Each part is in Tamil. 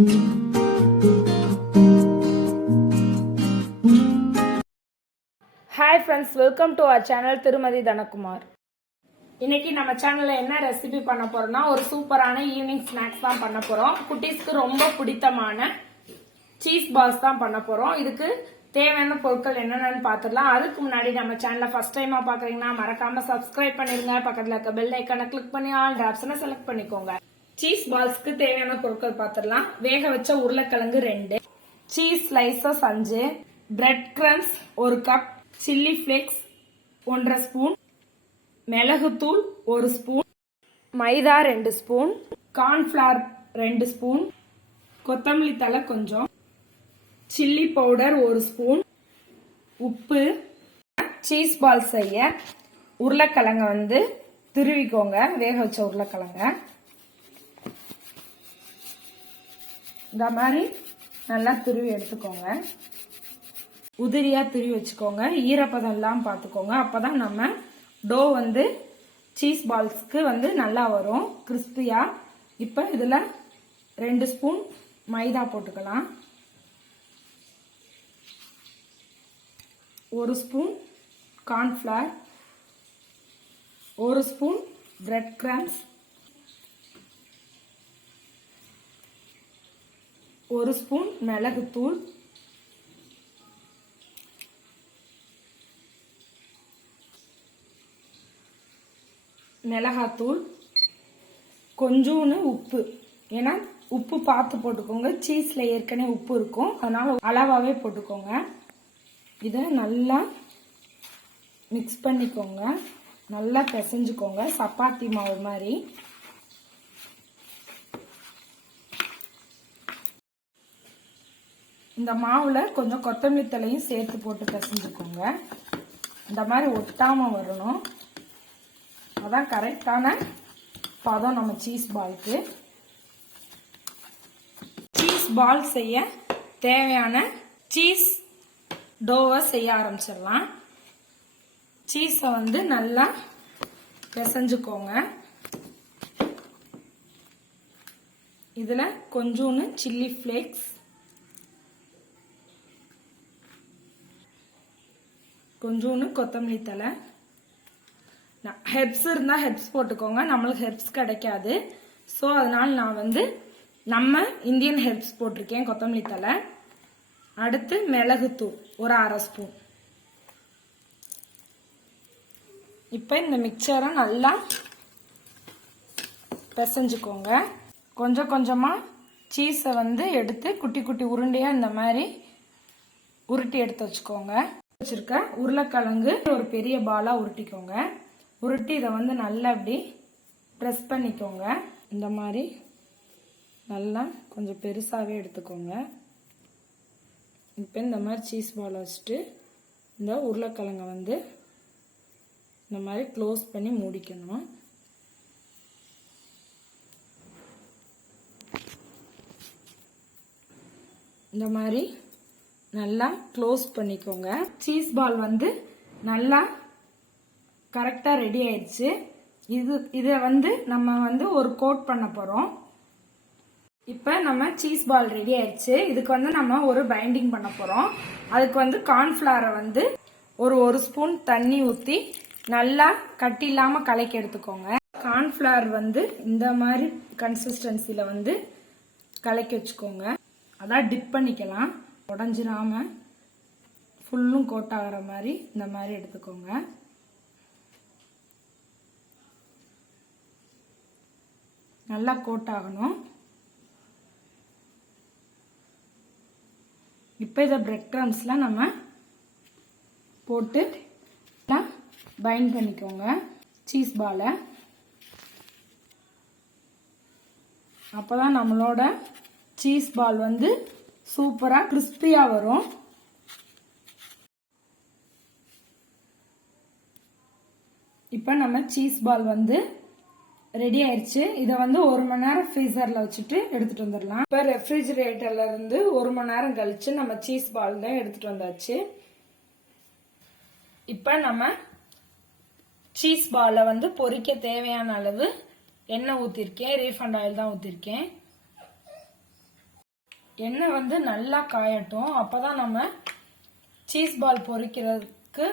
Hi friends, welcome to our channel Thirumathi Dhanakumar. இன்னைக்கு நம்ம சேனல்ல என்ன ரெசிபி பண்ண போறோம்னா ஒரு சூப்பரான ஈவினிங் ஸ்நாக்ஸ் தான் பண்ண போறோம். குட்டீஸ்க்கு ரொம்ப பிடித்தமான சீஸ் பால்ஸ் தான் பண்ண போறோம். இதுக்கு தேவையான பொருட்கள் என்னென்னு பார்த்துடலாம். அதுக்கு முன்னாடி நம்ம சேனலை ஃபர்ஸ்ட் டைமா பாக்குறீங்கன்னா மறக்காம சப்ஸ்கிரைப் பண்ணிருங்க. பக்கத்துல இருக்க பெல் ஐக்கானை கிளிக் பண்ணி ஆல் ஆப்ஷனை செலக்ட் பண்ணிக்கோங்க. சீஸ் பால்ஸ்க்கு தேவையான பொருட்கள் பார்த்துடலாம். வேக வச்ச உருளைக்கிழங்கு 2, cheese slices 5, bread crumbs 1 cup, chilli flakes 1/2 spoon, மிளகுத்தூள் 1 spoon, maida 2 spoon, cornflour 2 spoon, கொத்தமல்லி தழை கொஞ்சம், சில்லி பவுடர் 1 ஸ்பூன், உப்பு. சீஸ் பால் செய்ய உருளைக்கிழங்க திருவிக்கோங்க. வேக வச்ச உருளைக்கிழங்க இந்த மாதிரி நல்லா துருவி எடுத்துக்கோங்க. உதிரியா துருவி வச்சுக்கோங்க. ஈரப்பதம் எல்லாம் பார்த்துக்கோங்க. அப்பதான் நம்ம டோ சீஸ் பால்ஸ்க்கு நல்லா வரும் கிறிஸ்பியா. இப்ப இதுல 2 ஸ்பூன் மைதா போட்டுக்கலாம், 1 spoon cornflour, 1 spoon bread crumbs, 1 spoon மிளகுத்தூள், மிளகாத்தூள், கொஞ்சோன்னு உப்பு. ஏன்னா உப்பு பார்த்து போட்டுக்கோங்க. சீஸ்ல ஏற்கனவே உப்பு இருக்கும், அதனால அளவாவே போட்டுக்கோங்க. இதை நல்லா மிக்ஸ் பண்ணிக்கோங்க. நல்லா பிசைஞ்சுக்கோங்க சப்பாத்தி மாவு மாதிரி. இந்த மாவுல கொஞ்சம் கொத்தமல்லி தழையும் சேர்த்து போட்டு பிசைஞ்சுக்கோங்க. இந்த மாதிரி ஒட்டாம வரணும். அதான் கரெக்டான பதம் நம்ம சீஸ் பாலுக்கு. சீஸ் பால் செய்ய தேவையான சீஸ் டோவை செய்ய ஆரம்பிச்சிடலாம். சீஸை நல்லா பிசைஞ்சுக்கோங்க. இதுல கொஞ்சோன்னு சில்லி ஃபிளேக்ஸ், கொஞ்சோன்னு கொத்தமல்லி தழை. ஹெர்ப்ஸ் இருந்தா ஹெர்ப்ஸ் போட்டுக்கோங்க. நம்மளுக்கு ஹெர்ப்ஸ் கிடைக்காது, ஸோ அதனால நான் நம்ம இந்தியன் ஹெர்ப்ஸ் போட்டிருக்கேன், கொத்தமல்லி தழை. அடுத்து மிளகுத்தூள் ஒரு 1/2 ஸ்பூன். இப்ப இந்த மிக்சரை நல்லா பிசைஞ்சுக்கோங்க. கொஞ்சம் கொஞ்சமா சீஸை எடுத்து குட்டி குட்டி உருண்டையா இந்த மாதிரி உருட்டி எடுத்து வச்சுக்கோங்க. வச்சிருக்க உருளைக்கிழங்கு ஒரு பெரிய பாலா உருட்டிக்கோங்க. உருட்டி இதை நல்லா அப்படி ப்ரெஸ் பண்ணிக்கோங்க. இந்த மாதிரி நல்லா கொஞ்சம் பெருசாவே எடுத்துக்கோங்க. இப்போ இந்த மாதிரி சீஸ் பால் வச்சுட்டு இந்த உருளைக்கிழங்க இந்த மாதிரி க்ளோஸ் பண்ணி மூடிக்கணும். இந்த மாதிரி நல்லா க்ளோஸ் பண்ணிக்கோங்க. சீஸ் பால் நல்லா கரெக்டா ரெடி ஆயிடுச்சு. இதை நம்ம ஒரு கோட் பண்ண போறோம். இப்ப நம்ம சீஸ் பால் ரெடி ஆயிடுச்சு. இதுக்கு நம்ம ஒரு பைண்டிங் பண்ண போறோம். அதுக்கு கார்ன்ஃபிளவரை ஒரு 1 ஸ்பூன் தண்ணி ஊத்தி நல்லா கட்டி இல்லாம கலக்கி எடுத்துக்கோங்க. கார்ன்ஃபிளவர் இந்த மாதிரி கன்சிஸ்டன்சில கலக்கி வச்சுக்கோங்க. அதான் டிப் பண்ணிக்கலாம். உடஞ்சிராம ஃபுல்லும் கோட் ஆகிற மாதிரி இந்த மாதிரி எடுத்துக்கோங்க. நல்லா கோட் ஆகணும். இப்போ இதை பிரெட் கிரம்ஸ்ல நம்ம போட்டு பைண்ட் பண்ணிக்கோங்க சீஸ் பாலை. அப்பதான் நம்மளோட சீஸ் பால் சூப்பரா கிறிஸ்பியா வரும். இப்ப நம்ம சீஸ் பால் ரெடி ஆயிடுச்சு. இதை 1 மணி நேரம் ஃப்ரீசர்ல வச்சுட்டு எடுத்துட்டு வந்துடலாம். இப்ப ரெஃப்ரிஜிரேட்டர்ல இருந்து 1 மணி நேரம் கழிச்சு நம்ம சீஸ் பால் எடுத்துட்டு வந்தாச்சு. இப்ப நம்ம சீஸ் பாலை பொரிக்க தேவையான அளவு எண்ணெய் ஊத்திருக்கேன். ரீஃபண்ட் ஆயில் தான் ஊத்திருக்கேன். எண்ணெய் வந்து நல்லா காயட்டும். அப்பதான் நம்ம சீஸ் பால் பொரிக்கிறதுக்கு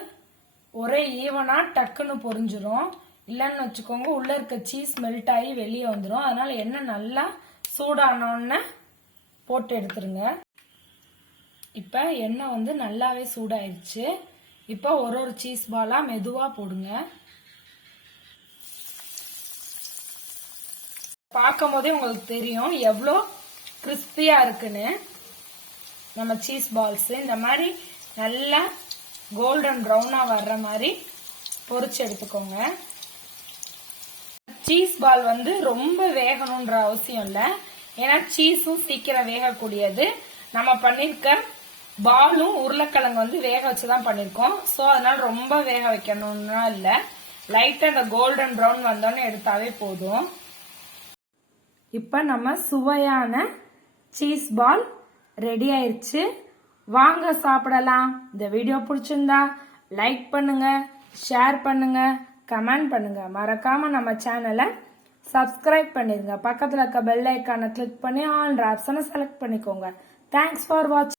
ஒரே ஈவனா டக்குன்னு பொரிஞ்சிரும். இல்லைன்னு வச்சுக்கோங்க, உள்ள இருக்க சீஸ் மெல்ட் ஆகி வெளியே வந்துடும். அதனால எண்ணெய் நல்லா சூடானோன்னு போட்டு எடுத்துருங்க. இப்ப எண்ணெய் வந்து நல்லாவே சூடாயிருச்சு. இப்ப ஒரு சீஸ் பாலா மெதுவா போடுங்க. பார்க்கும் போதே உங்களுக்கு தெரியும் எவ்வளோ கிறிஸ்பியா இருக்குன்னு. நம்ம சீஸ் பால்ஸ் இந்த மாதிரி நல்லா கோல்டன் ப்ரௌனா வர்ற மாதிரி பொரிச்சு எடுத்துக்கோங்க. சீஸ் பால் வந்து ரொம்ப வேகணும்ன்ற அவசியம் இல்லை. ஏன்னா சீஸும் சீக்கிரம் வேகக்கூடியது. நம்ம பண்ணிருக்க பாலும் உருளைக்கிழங்கு வந்து வேக வச்சுதான் பண்ணிருக்கோம். ஸோ அதனால ரொம்ப வேக வைக்கணும்னா இல்லை. லைட்டா இந்த கோல்டன் ப்ரௌன் வந்தோன்னு எடுத்தாவே போதும். இப்ப நம்ம சுவையான சீஸ் பால் ரெடி ஆயிடுச்சு. வாங்க சாப்பிடலாம். இந்த வீடியோ பிடிச்சிருந்தா லைக் பண்ணுங்க, ஷேர் பண்ணுங்க, கமெண்ட் பண்ணுங்க. மறக்காம நம்ம சேனலை சப்ஸ்கிரைப் பண்ணிருங்க. பக்கத்துல இருக்க பெல் ஐக்கானை கிளிக் பண்ணி ஆல் ஆப்ஷனை செலக்ட் பண்ணிக்கோங்க. தேங்க்ஸ் ஃபார் வாட்சிங்.